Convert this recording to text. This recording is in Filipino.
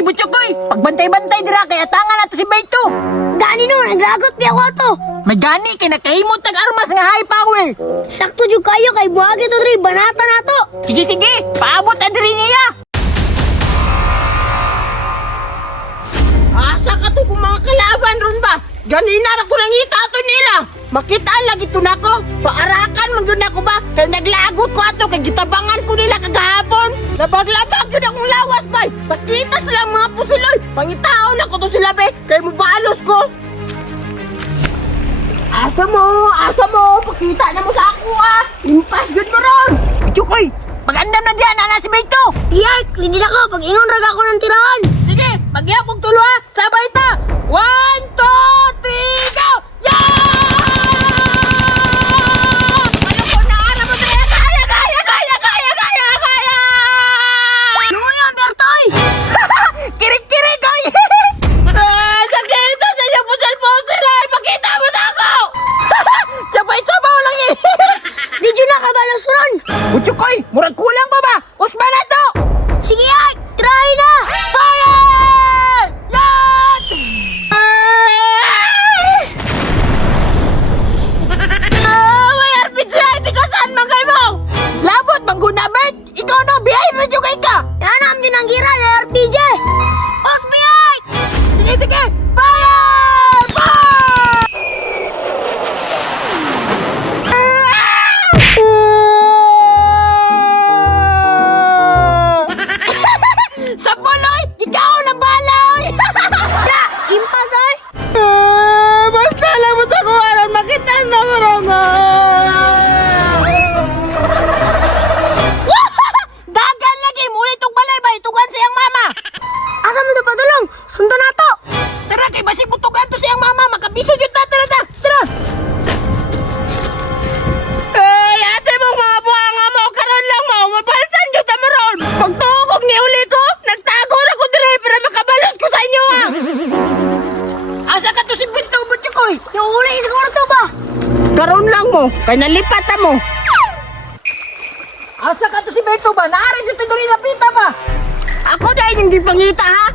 Ay, Butchokoy, pagbantay-bantay dira kay atangan nato si Beto. Gani no, naglagot di ako to. May gani kay nakahimot tag armas nga high power. Sakto jud kayo kay buhagi to diri banata nato. Sige, sige, paabot na diri niya. Asa ka to kung mga kalaban ron ba? Ganina na ko nangita to nila. Makita lagi to nako. Paarakan man yun ako ba? Kay naglagot ko ato kay gitabangan ko nila kagahapon. Labag-labag yun akong lawas bay. Sakita sila mga pusiloy. Pangitaon ako to sila be. Kay mubalos ko. Asa mo. Pakita na mo sa ako ah. Impas yun mo ron. Butchokoy, pag-andam na diyan ana si Beto. Tiyak, lindi na ko pag ingon rag ako ng tirahan. Sige, magyap og tulo ha. Sabay ta. 1, 2, 3, go! Yeah! Ano ko na ara mo dre? Kaya! Luyan Bertoy. Kirig-kirig oy. Sakit sa iyo pusal-pusal ay. Pakita mo sa ako. Sabay-sabaw lang eh. Di jud na kabalos ron. Butchokoy, murag kulang pa ba? Usba na to. Sige ay, try na. Fire! Yan! May RPG, di ka saan man kayo mo? Labot mangguna Bert. Ikaw no, behind na jud kay ka. Yanam din ang gira na RPG. Osbiyay! Sige, sige. Fire! Fire! Sa puloy, ikaw ng baloy. Da, impas ay. Basta lang mo sa kuwaran, makita na mo rin. Dagan lagi, muli itong balay ba? Itugan siyang mama. Asa mo to padulong? Sundo na to. Tara, kay basi butugan to siyang mama. Makabiso yun ta, tara, tara. Tara. Ay, ate mong mga buhanga mo, karon lang mo, mapalsan nyo ta mo ron. Pagtukog ni uli ko, nagtago na ko dire para makabalos ko sa inyo ah. Asa ka to si Pinto, Butchokoy? Yung uli siguro to ba? Karon lang mo, kay nalipata mo. Asa ka to si Beto ba? Naarin si Tidori na pita ba? Ako dahil hindi pangita ha.